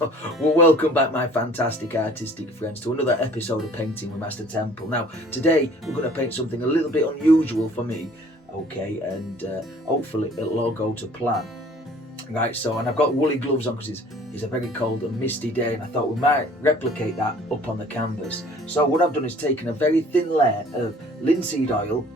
Well, welcome back, my fantastic artistic friends, to another episode of Painting with MasterTemple. Now, today we're going to paint something a little bit unusual for me, okay, and hopefully it'll all go to plan. Right, so, and I've got woolly gloves on because it's a very cold and misty day, and I thought we might replicate that up on the canvas. So what I've done is taken a very thin layer of linseed oil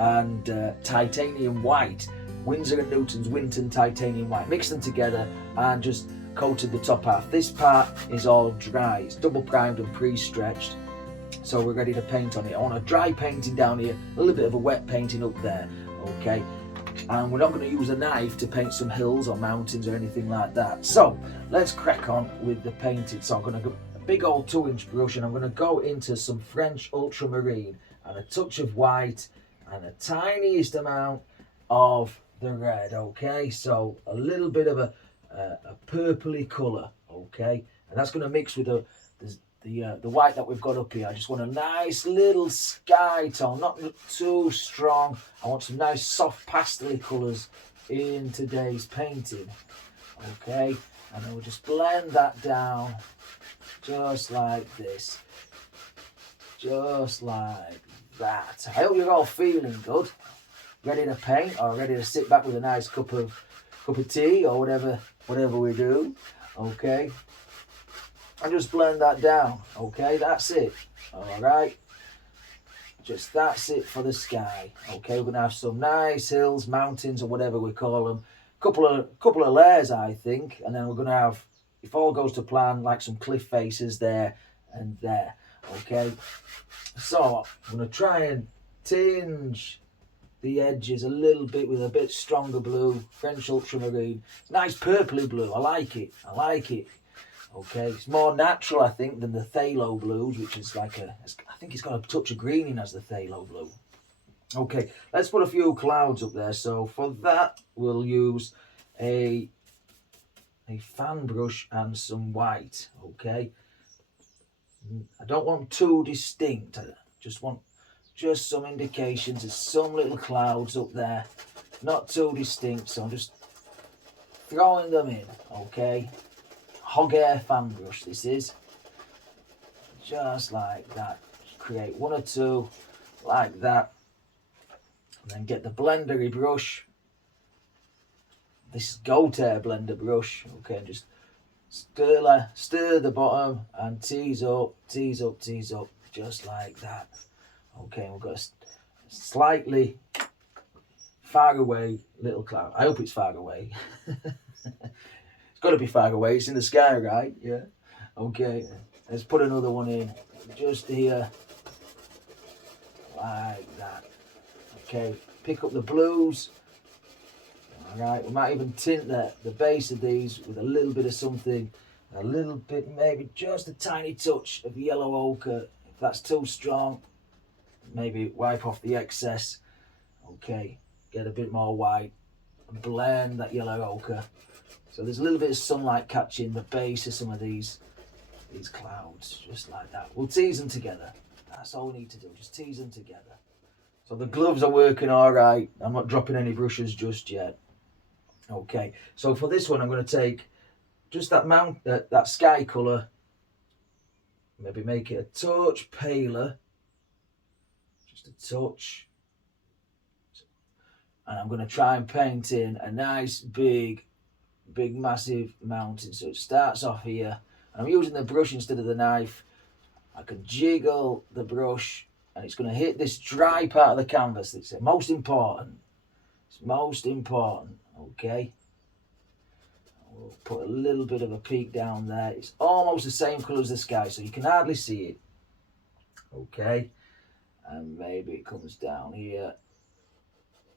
and titanium white, Winsor & Newton's Winton titanium white, mixed them together and just coated the top half. This part is all dry, it's double primed and pre-stretched, so we're ready to paint on it. I want a dry painting down here, a little bit of a wet painting up there, okay? And we're not going to use a knife to paint some hills or mountains or anything like that. So let's crack on with the painting. So I'm going to go a big old 2-inch brush, and I'm going to go into some French ultramarine and a touch of white and the tiniest amount of the red, okay? So a little bit of a purpley colour, okay? And that's going to mix with the white that we've got up here. I just want a nice little sky tone, not too strong. I want some nice soft pastel colours in today's painting, okay? And then we'll just blend that down just like this, just like that. I hope you're all feeling good, ready to paint or ready to sit back with a nice cup of tea or whatever we do, okay? And just blend that down, okay? That's it, all right? Just that's it for the sky, okay? We're gonna have some nice hills, mountains, or whatever we call them. Couple of layers, I think, and then we're gonna have, if all goes to plan, like some cliff faces there and there, okay? So I'm gonna try and tinge the edges a little bit with a bit stronger blue, French ultramarine. Nice purpley blue, I like it. Okay, it's more natural, I think, than the Phthalo Blues, which is like I think it's got a touch of green in as the Phthalo Blue. Okay, let's put a few clouds up there. So for that, we'll use a fan brush and some white, okay? I don't want too distinct, I just want some indications. There's some little clouds up there, not too distinct, so I'm just throwing them in, okay? Hog air fan brush this is, just like that. Just create one or two like that, and then get the blendery brush, this goat hair blender brush, okay, and just stir the bottom and tease up, just like that. Okay, we've got a slightly far away little cloud. I hope it's far away. It's got to be far away. It's in the sky, right? Yeah. Okay. Let's put another one in just here, like that. Okay. Pick up the blues. All right. We might even tint the base of these with a little bit of something, a little bit, maybe just a tiny touch of yellow ochre. If that's too strong, maybe wipe off the excess. Okay. Get a bit more white and blend that yellow ochre. So there's a little bit of sunlight catching the base of some of these clouds, just like that. We'll tease them together. That's all we need to do, just tease them together. So the gloves are working all right. I'm not dropping any brushes just yet. Okay, so for this one, I'm going to take just that sky colour, maybe make it a touch paler, just a touch. And I'm going to try and paint in a nice big massive mountain. So it starts off here, and I'm using the brush instead of the knife. I can jiggle the brush, and it's going to hit this dry part of the canvas. It's most important. It's most important, okay? We'll put a little bit of a peak down there. It's almost the same colour as the sky, so you can hardly see it, okay? And maybe it comes down here.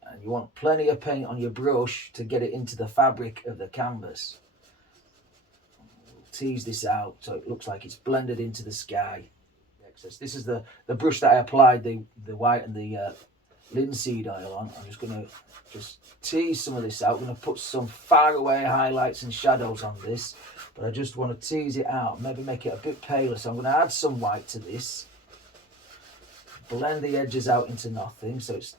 And you want plenty of paint on your brush to get it into the fabric of the canvas. We'll tease this out so it looks like it's blended into the sky. This is the brush that I applied the white and the linseed oil on. I'm just going to tease some of this out. I'm going to put some far away highlights and shadows on this, but I just want to tease it out, maybe make it a bit paler. So I'm going to add some white to this, blend the edges out into nothing, so it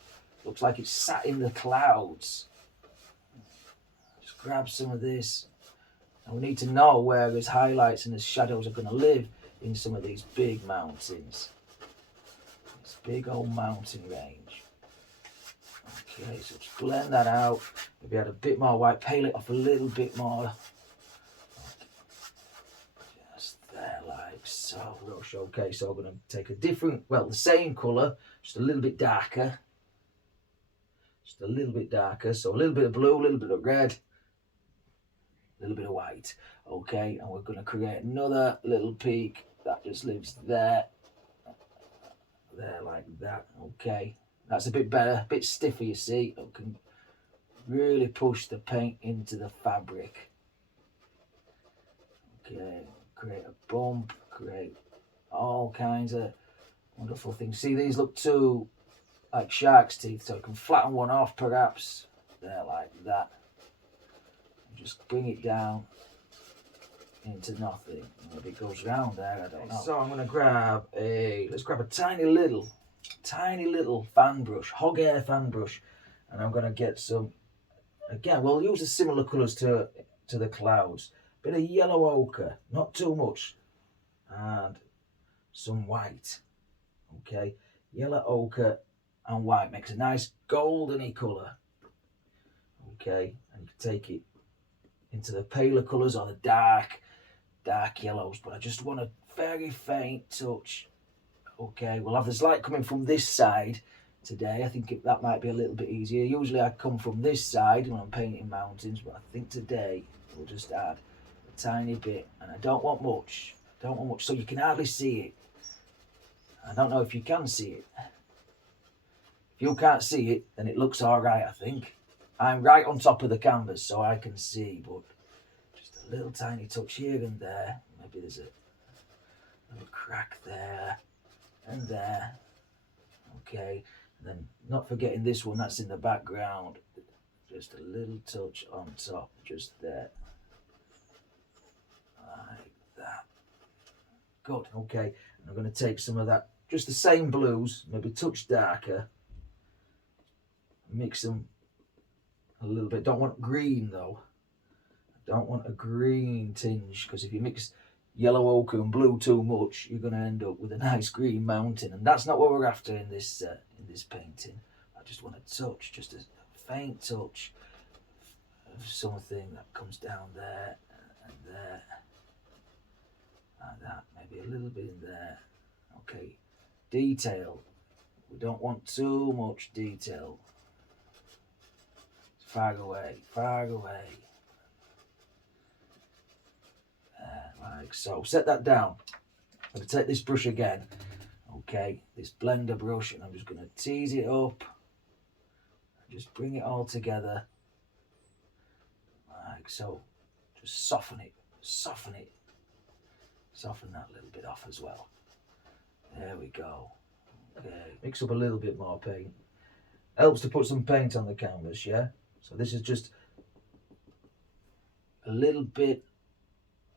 looks like it's sat in the clouds. Just grab some of this And we need to know where his highlights and his shadows are going to live in some of these big mountains. This big old mountain range. Okay, so just blend that out. Maybe add a bit more white, pale it off a little bit more. Just there, like so. Okay, so we're going to take a different, well, the same colour, just a little bit darker. Just a little bit darker. So a little bit of blue, a little bit of red, a little bit of white. Okay, and we're going to create another little peak that just lives there. There, like that. Okay. That's a bit better, a bit stiffer, you see. It can really push the paint into the fabric. Okay, create a bump, create all kinds of wonderful things. See, these look too like shark's teeth, so you can flatten one off perhaps. There, like that. And just bring it down into nothing. Maybe it goes round there, I don't know. So I'm going to grab let's grab a tiny little fan brush, hog hair fan brush, and I'm going to get some, again, we'll use the similar colours to the clouds. Bit of yellow ochre, not too much, and some white. Okay, yellow ochre and white makes a nice goldeny colour. Okay, and you can take it into the paler colours or the dark yellows, but I just want a very faint touch. Okay, we'll have this light coming from this side today. I think that might be a little bit easier. Usually I come from this side when I'm painting mountains, but I think today we'll just add a tiny bit, and I don't want much. So you can hardly see it. I don't know if you can see it. If you can't see it, then it looks all right, I think. I'm right on top of the canvas, so I can see, but just a little tiny touch here and there. Maybe there's a little crack there and there. Okay, and then not forgetting this one that's in the background. Just a little touch on top, just there. Like that. Good, okay. And I'm going to take some of that, just the same blues, maybe a touch darker. Mix them a little bit. Don't want green though. Don't want a green tinge, because if you mix yellow ochre and blue too much, you're going to end up with a nice green mountain, and that's not what we're after in this painting. I just want a touch, just a faint touch of something that comes down there and there, like that. Maybe a little bit in there. Okay, detail. We don't want too much detail. Far away, far away. Like so. Set that down. I'm going to take this brush again. Okay, this blender brush, and I'm just going to tease it up. Just bring it all together. Like so. Just soften it. Soften it. Soften that little bit off as well. There we go. Okay, mix up a little bit more paint. Helps to put some paint on the canvas, yeah? So this is just a little bit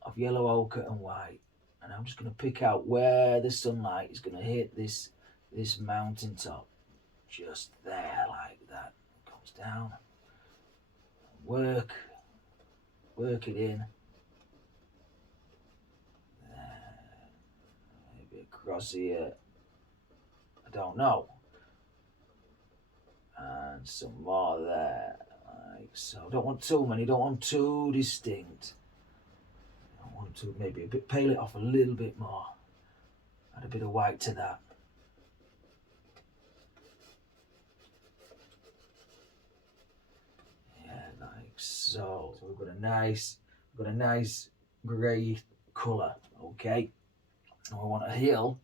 of yellow ochre and white, and I'm just going to pick out where the sunlight is going to hit this mountain top. Just there, like that. It comes down. Work it in. There. Maybe across here. I don't know. And some more there. Like so. Don't want too many, don't want too distinct. I want to maybe a bit pale it off a little bit more. Add a bit of white to that. Yeah, like so. So we've got a nice grey colour, okay? And we want a hill,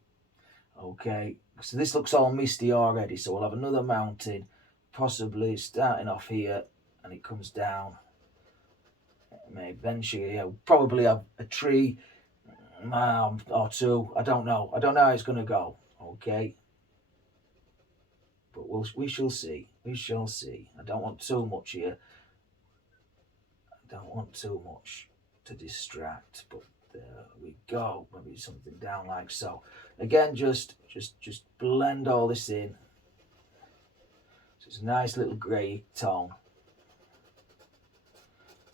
okay? So this looks all misty already, so we'll have another mountain, possibly starting off here, and it comes down. May eventually, probably have a tree or two. I don't know how it's going to go. Okay, but we shall see. We shall see. I don't want too much here. I don't want too much to distract. But there we go. Maybe something down like so. Again, just blend all this in. So it's a nice little grey tone.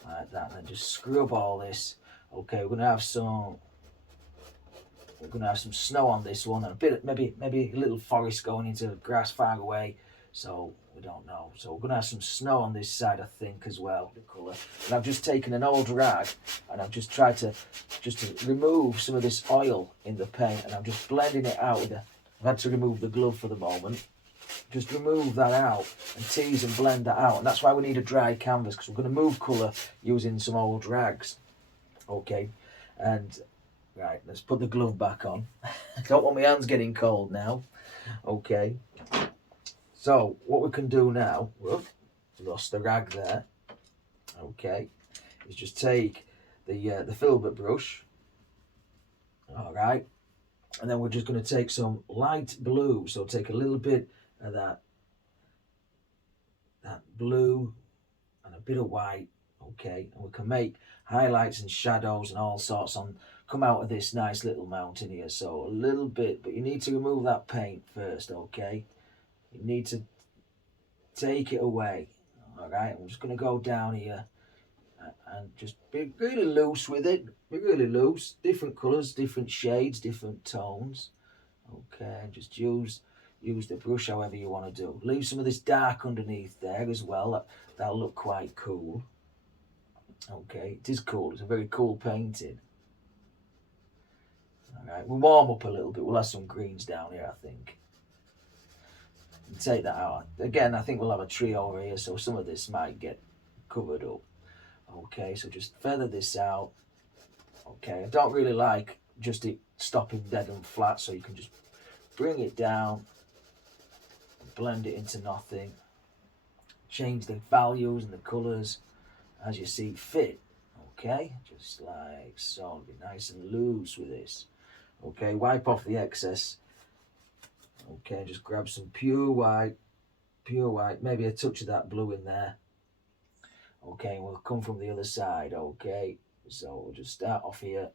like that, and then just scrub all this. Okay, we're gonna have some snow on this one, and a bit, maybe a little forest going into grass far away, so we don't know. So we're gonna have some snow on this side, I think, as well. The colour, and I've just taken an old rag, and I've just tried to remove some of this oil in the paint, and I'm just blending it out with I've had to remove the glove for the moment. Just remove that out and tease and blend that out, and that's why we need a dry canvas, because we're going to move colour using some old rags. Okay, and right, let's put the glove back on. I don't want my hands getting cold now. Okay, so what we can do now, whoop, lost the rag there. Okay, is just take the filbert brush. All right, and then we're just going to take some light blue, so take a little bit of that blue and a bit of white. Okay, and we can make highlights and shadows and all sorts come out of this nice little mountain here. So a little bit, but you need to remove that paint first. Okay, you need to take it away. All right, I'm just going to go down here and just be really loose with it. Be really loose. Different colours, different shades, different tones. Okay, and just use the brush however you want to do. Leave some of this dark underneath there as well. That'll look quite cool. Okay, it is cool. It's a very cool painting. All right, we'll warm up a little bit. We'll have some greens down here, I think. And take that out. Again, I think we'll have a tree over here, so some of this might get covered up. Okay, so just feather this out. Okay, I don't really like just it stopping dead and flat, so you can just bring it down and blend it into nothing. Change the values and the colours as you see fit. Okay, just like so. Be nice and loose with this. Okay, wipe off the excess. Okay, just grab some pure white, maybe a touch of that blue in there. Okay, we'll come from the other side. Okay, so we'll just start off here,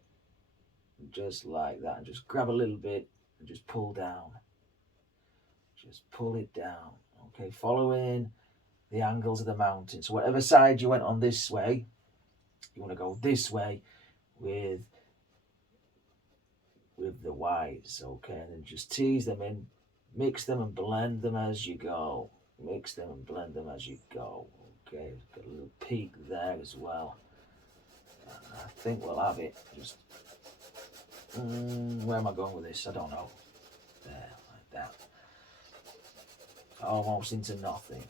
just like that, and just grab a little bit and just pull down. Just pull it down. Okay, following the angles of the mountain. So whatever side you went on this way, you want to go this way with the whites. Okay, and then just tease them in, mix them and blend them as you go. Mix them and blend them as you go. Okay, got a little peak there as well. I think we'll have it. Just where am I going with this? I don't know. There, like that. Almost into nothing.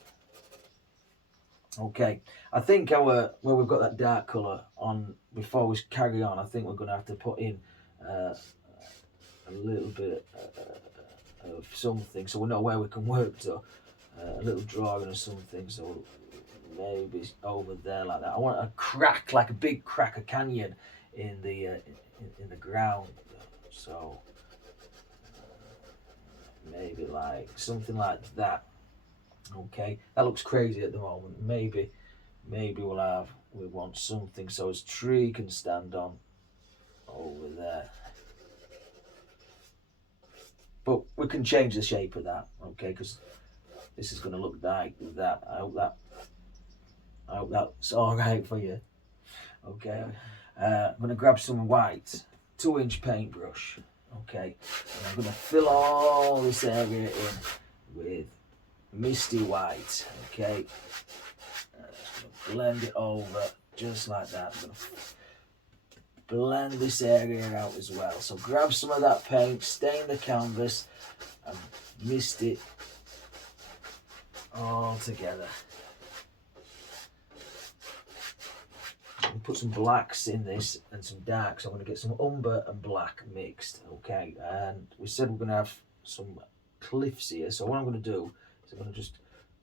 Okay, I think where we've got that dark colour on, before we carry on, I think we're going to have to put in a little bit of something, so we know where we can work to. A little drawing or something, so maybe over there like that. I want a crack, like a big crack, a canyon in the ground. So maybe like something like that. Okay, that looks crazy at the moment. Maybe we want something so his tree can stand on over there. But we can change the shape of that, okay? Because this is going to look like that. I hope that's all right for you. Okay, I'm going to grab some white 2-inch paintbrush. Okay, and I'm going to fill all this area in with Misty white. Okay, blend it over just like that. I'm going to blend this area out as well. So grab some of that paint, stain the canvas, and mist it all together. Put some blacks in this and some darks. I'm going to get some umber and black mixed. Okay, and we said we're going to have some cliffs here. So what I'm going to do is I'm going to just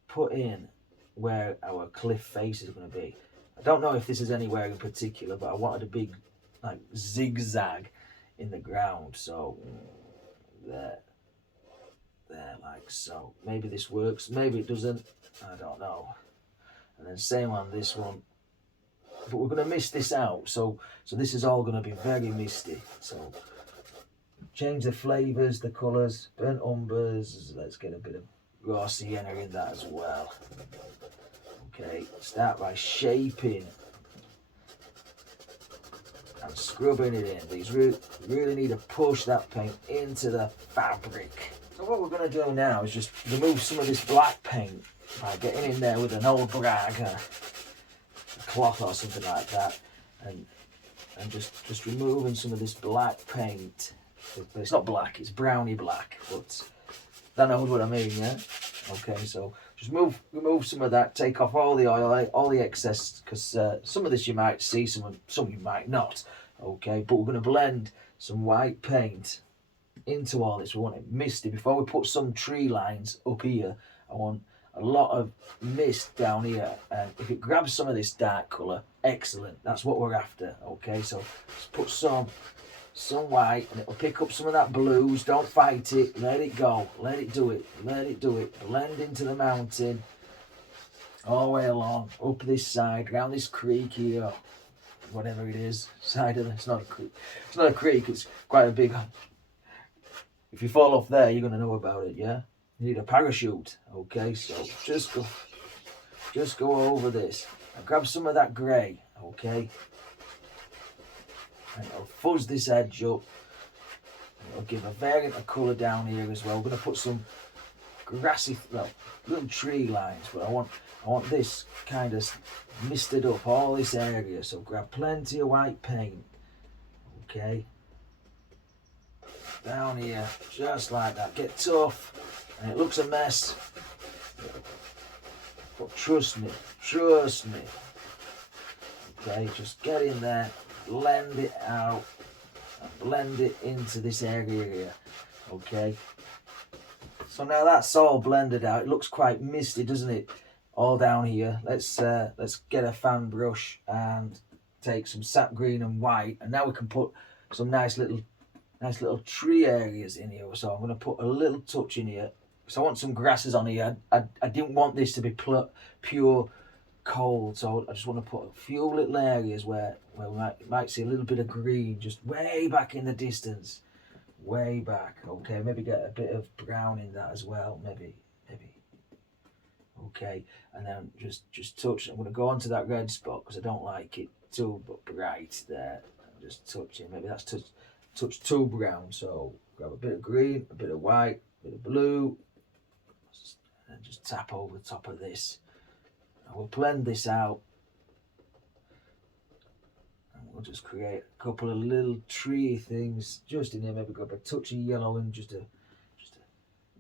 put in where our cliff face is going to be. I don't know if this is anywhere in particular, but I wanted a big like zigzag in the ground. So there, like so. Maybe this works, maybe it doesn't. I don't know. And then same on this one. But we're going to mist this out, so this is all going to be very misty. So change the flavours, the colours, burnt umbers. Let's get a bit of raw sienna in that as well. Okay, start by shaping and scrubbing it in. These really need to push that paint into the fabric. So what we're going to do now is just remove some of this black paint by getting in there with an old rag, a cloth or something like that, and just removing some of this black paint. But it's not black, it's browny black, but that knows what I mean, yeah? Okay, so just remove some of that, take off all the oil, all the excess, because some of this you might see, some you might not. Okay, but we're going to blend some white paint into all this. We want it misty. Before we put some tree lines up here, I want a lot of mist down here, and if it grabs some of this dark colour, excellent, that's what we're after. Okay, so just put some white, and it'll pick up some of that blues. Don't fight it, let it go, let it do it, blend into the mountain all the way along, up this side, around this creek here, whatever it is, side of the, it's not a creek, it's quite a big, if you fall off there, you're going to know about it, yeah? You need a parachute. Okay, so just go over this and grab some of that grey, okay? And I'll fuzz this edge up. I'll give a variant of colour down here as well. We're going to put some grassy, well, little tree lines, but I want this kind of misted up all this area. So grab plenty of white paint, okay? Down here, just like that. Get tough. And it looks a mess, but trust me, okay, just get in there, blend it out, and blend it into this area here, okay. So now that's all blended out, it looks quite misty, doesn't it, all down here. Let's get a fan brush and take some sap green and white, and now we can put some nice little tree areas in here. So I'm going to put a little touch in here. So I want some grasses on here. I didn't want this to be pure cold, so I just want to put a few little areas where we might see a little bit of green, just way back in the distance, way back. Okay, maybe get a bit of brown in that as well, maybe. Okay, and then just touch. I'm going to go onto that red spot because I don't like it too bright there. Just touch it. Maybe that's touch too brown. So grab a bit of green, a bit of white, a bit of blue. And just tap over the top of this, and we'll blend this out, and we'll just create a couple of little tree things just in there. Maybe grab a touch of yellow and just to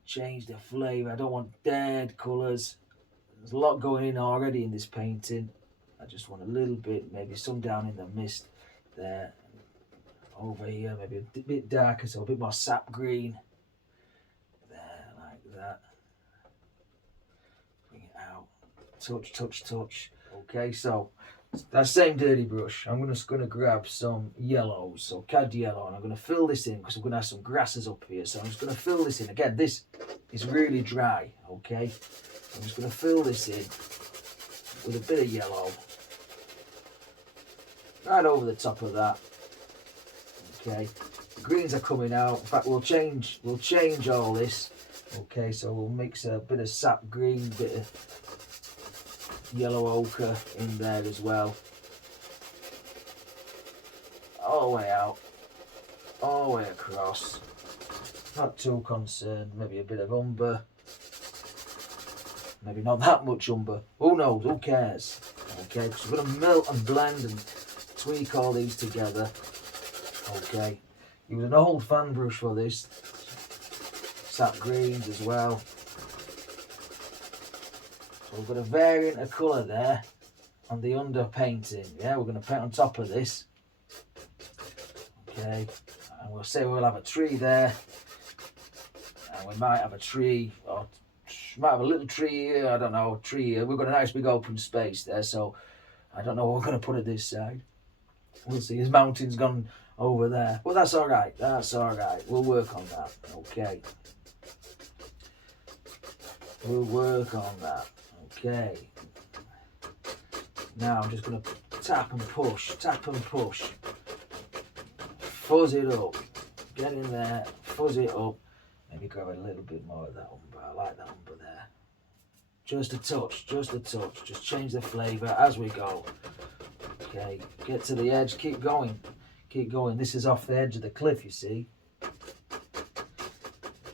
change the flavour. I don't want dead colours. There's a lot going in already in this painting. I just want a little bit, maybe some down in the mist there, over here maybe a bit darker, so a bit more sap green there, like that. Touch. Okay, so that same dirty brush, I'm just going to grab some yellows, so cad yellow, and I'm going to fill this in because I'm going to have some grasses up here. So I'm just going to fill this in. Again, this is really dry, okay? I'm just going to fill this in with a bit of yellow right over the top of that. Okay, the greens are coming out. In fact, we'll change all this. Okay, so we'll mix a bit of sap green, bit of yellow ochre in there as well, all the way out, all the way across. Not too concerned. Maybe a bit of umber, maybe not that much umber, who knows, who cares. Okay, because we're going to melt and blend and tweak all these together. Okay, use an old fan brush for this, sap greens as well. So we've got a variant of colour there on the under painting. Yeah, we're going to paint on top of this. Okay, and we'll say we'll have a tree there, and we might have a tree, or might have a little tree here, I don't know, tree here. We've got a nice big open space there, so I don't know what we're going to put at this side. We'll see. His mountain's gone over there, but that's all right. We'll work on that. Okay, we'll work on that. Okay, now I'm just going to tap and push, fuzz it up, get in there, fuzz it up, maybe grab a little bit more of that umber. I like that umber there. Just a touch, just change the flavour as we go. Okay, get to the edge, keep going, keep going. This is off the edge of the cliff, you see.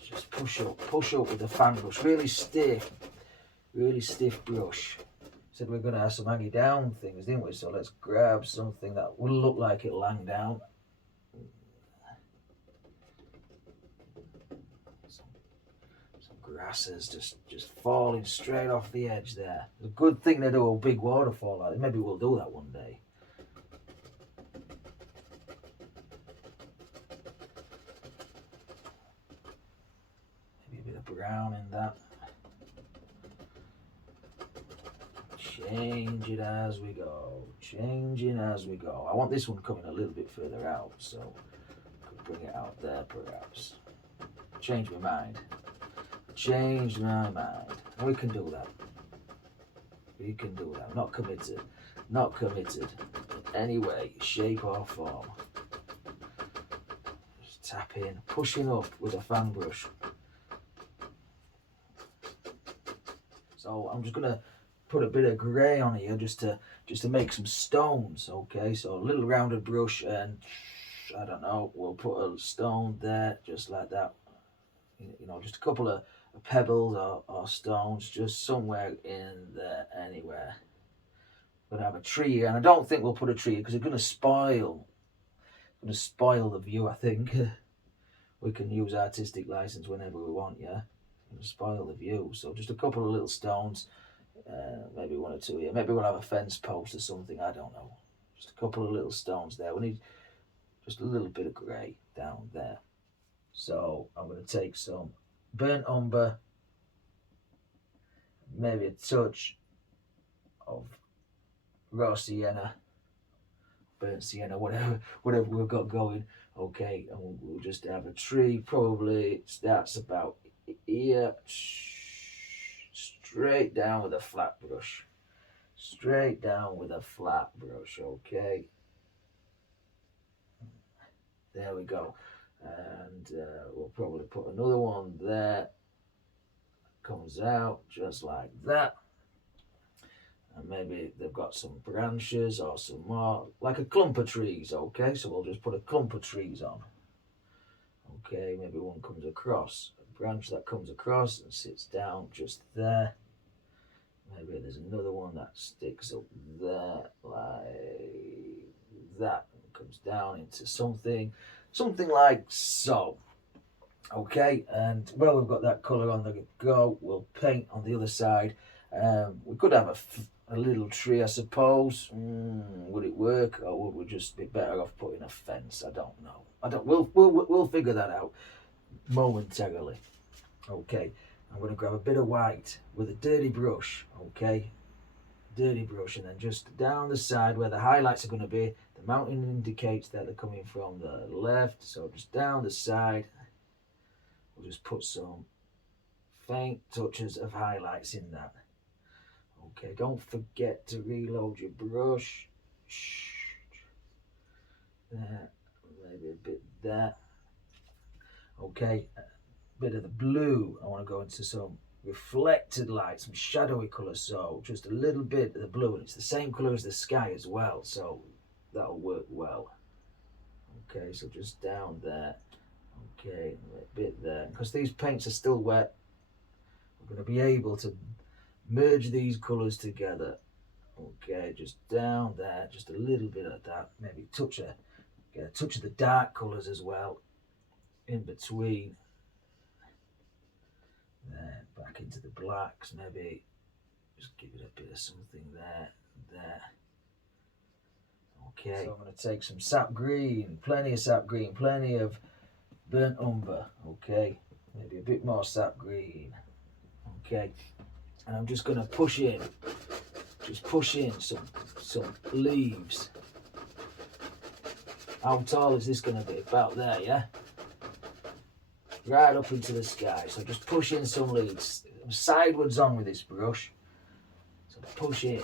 Just push up with the fan brush, really stiff brush. Said we're going to have some hanging down things, didn't we? So let's grab something that will look like it'll hang down. Some grasses just falling straight off the edge there. It's a good thing they do a big waterfall like that. Maybe we'll do that one day. Maybe a bit of brown in that. Change it as we go, changing as we go. I want this one coming a little bit further out, so I could bring it out there perhaps. Change my mind. Change my mind. We can do that. We can do that. Not committed. Not committed in any way, shape or form. Just tap in, pushing up with a fan brush. So I'm just gonna put a bit of grey on here just to make some stones. Okay, so a little rounded brush, and I don't know, we'll put a stone there just like that, you know, just a couple of pebbles or stones just somewhere in there, anywhere. We're gonna have a tree here, and I don't think we'll put a tree because it's gonna spoil the view. I think we can use artistic license whenever we want. Yeah, it'll spoil the view, so just a couple of little stones. Maybe one or two here. Maybe we'll have a fence post or something. I don't know. Just a couple of little stones there. We need just a little bit of grey down there. So I'm going to take some burnt umber, maybe a touch of raw sienna, burnt sienna, whatever we've got going. Okay, and we'll just have a tree. Probably starts about here. Straight down with a flat brush. Straight down with a flat brush, okay? There we go. And we'll probably put another one there. Comes out just like that. And maybe they've got some branches or some more, like a clump of trees, okay? So we'll just put a clump of trees on. Okay, maybe one comes across. A branch that comes across and sits down just there. Maybe there's another one that sticks up there like that and comes down into something like so. Okay, and well, we've got that colour on the go. We'll paint on the other side. We could have a little tree, I suppose. Would it work, or would we just be better off putting a fence? I don't know. We'll figure that out momentarily. Okay. I'm going to grab a bit of white with a dirty brush, okay? Dirty brush, and then just down the side where the highlights are going to be, the mountain indicates that they're coming from the left, so just down the side, we'll just put some faint touches of highlights in that. Okay, don't forget to reload your brush. There, maybe a bit there. Okay. Bit of the blue. I want to go into some reflected light, some shadowy colour, so just a little bit of the blue, and it's the same colour as the sky as well, so that'll work well. Okay, so just down there. Okay, a bit there. Because these paints are still wet, we're going to be able to merge these colours together. Okay, just down there, just a little bit of that, maybe get a touch of the dark colours as well in between. There, back into the blacks, maybe just give it a bit of something there. Okay, so I'm going to take some sap green, plenty of sap green, plenty of burnt umber. Okay, maybe a bit more sap green. Okay, and I'm just going to push in some leaves. How tall is this going to be? About there, yeah? Right up into the sky. So just push in some leaves. I'm sideways on with this brush. So push in.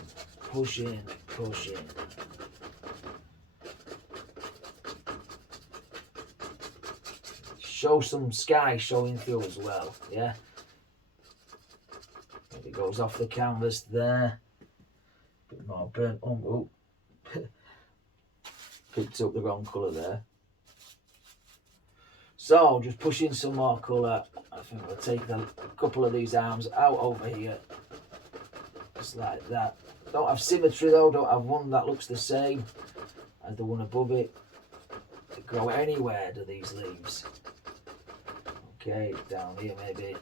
Show some sky showing through as well, yeah? Maybe it goes off the canvas there. Bit more burnt umber. picked up the wrong colour there. So just push in some more colour. I think we'll take a couple of these arms out over here. Just like that. Don't have symmetry though, don't have one that looks the same as the one above it. To grow anywhere do these leaves. Okay, down here maybe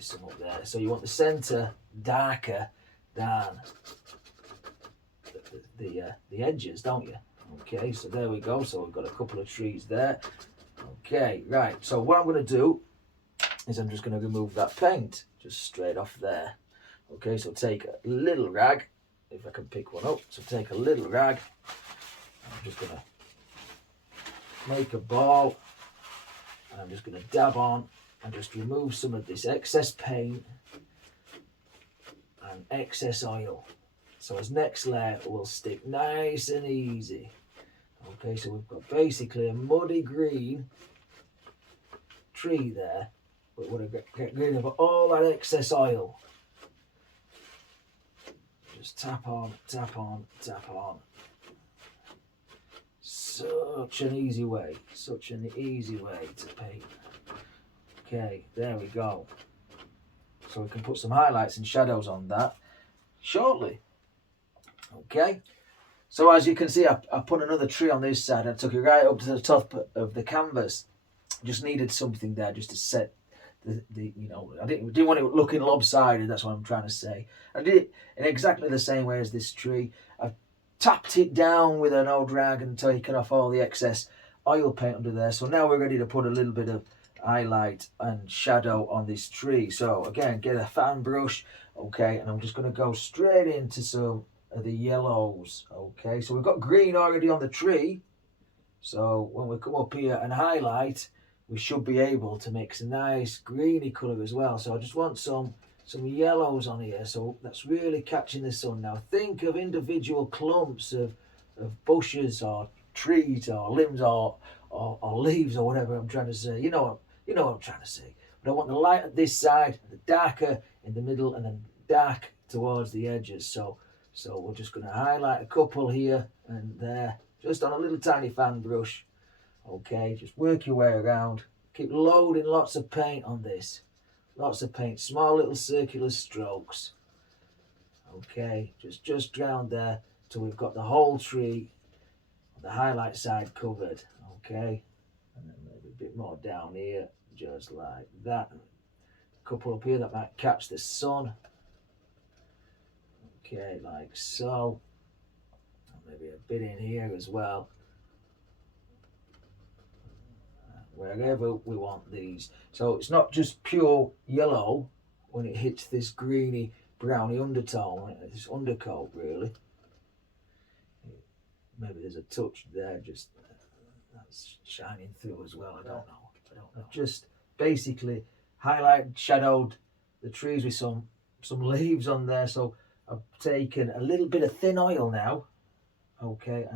some up there. So you want the centre darker than the edges, don't you? Okay, so there we go. So we've got a couple of trees there. Okay, right. So what I'm going to do is I'm just going to remove that paint just straight off there. Okay, so take a little rag, if I can pick one up. So take a little rag. I'm just going to make a ball, and I'm just going to dab on and just remove some of this excess paint and excess oil. So his next layer will stick nice and easy. Okay, so we've got basically a muddy green tree there, but we're going to get rid of all that excess oil. Just tap on, tap on, tap on. Such an easy way to paint. Okay, there we go. So we can put some highlights and shadows on that shortly. Okay, so as you can see, I put another tree on this side. I took it right up to the top of the canvas. Just needed something there just to set the you know, I didn't want it looking lopsided. That's what I'm trying to say. I did it in exactly the same way as this tree. I've tapped it down with an old rag and taken off all the excess oil paint under there. So now we're ready to put a little bit of highlight and shadow on this tree. So again, get a fan brush, okay, and I'm just going to go straight into some of the yellows. Okay, so we've got green already on the tree, so when we come up here and highlight, we should be able to make some nice greeny colour as well. So I just want some yellows on here, so that's really catching the sun. Now think of individual clumps of bushes or trees or limbs or leaves or whatever I'm trying to say. You know what I'm trying to say. But I want the light at this side, the darker in the middle, and then dark towards the edges. So we're just going to highlight a couple here and there, just on a little tiny fan brush. Okay, just work your way around. Keep loading lots of paint on this. Lots of paint, small little circular strokes. Okay, just round there till we've got the whole tree, the highlight side covered. Okay, and then maybe a bit more down here, just like that. A couple up here that might catch the sun. Okay, like so. And maybe a bit in here as well. Wherever we want these. So it's not just pure yellow when it hits this greeny browny undertone, this undercoat really. Maybe there's a touch there, just that's shining through as well. I don't know. Just basically highlighted, shadowed the trees with some leaves on there. So I've taken a little bit of thin oil now, okay,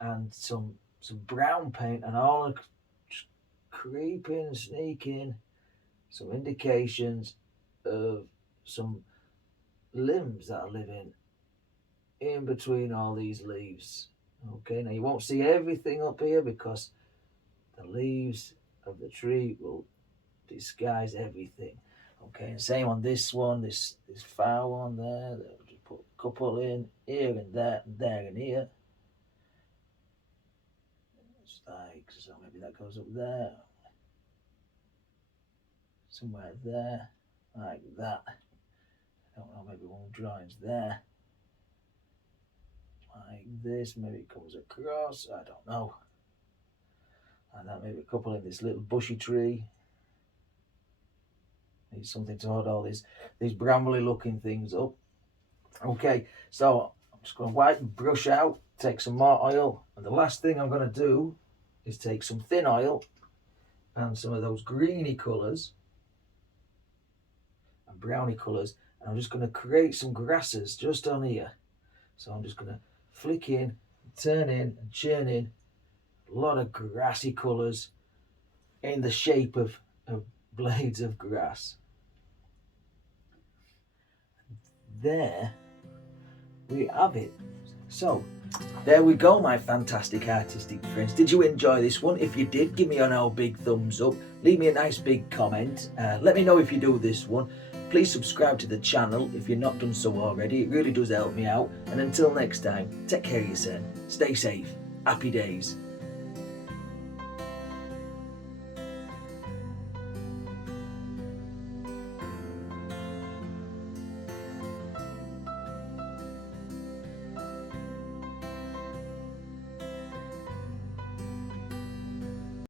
and some brown paint, and all creeping, sneaking, some indications of some limbs that are living in between all these leaves. Okay, now you won't see everything up here because the leaves of the tree will disguise everything. Okay, and same on this one, this far one there. Just put a couple in here and there and here. It's like, so maybe that goes up there. Somewhere there, like that. I don't know, maybe one drawings there. Like this, maybe it comes across, I don't know. And then maybe a couple in this little bushy tree. Need something to hold all these brambly looking things up. Okay, so I'm just going to wipe and brush out, take some more oil, and the last thing I'm going to do is take some thin oil and some of those greeny colours and browny colours, and I'm just going to create some grasses just on here. So I'm just going to flick in, turn in and churn in a lot of grassy colours in the shape of blades of grass. There we have it. So There we go, my fantastic artistic friends. Did you enjoy this one? If you did, give me an old big thumbs up. Leave me a nice big comment. Let me know if you do this one. Please subscribe to the channel if you've not done so already. It really does help me out. And until next time, take care of yourself. Stay safe. Happy days.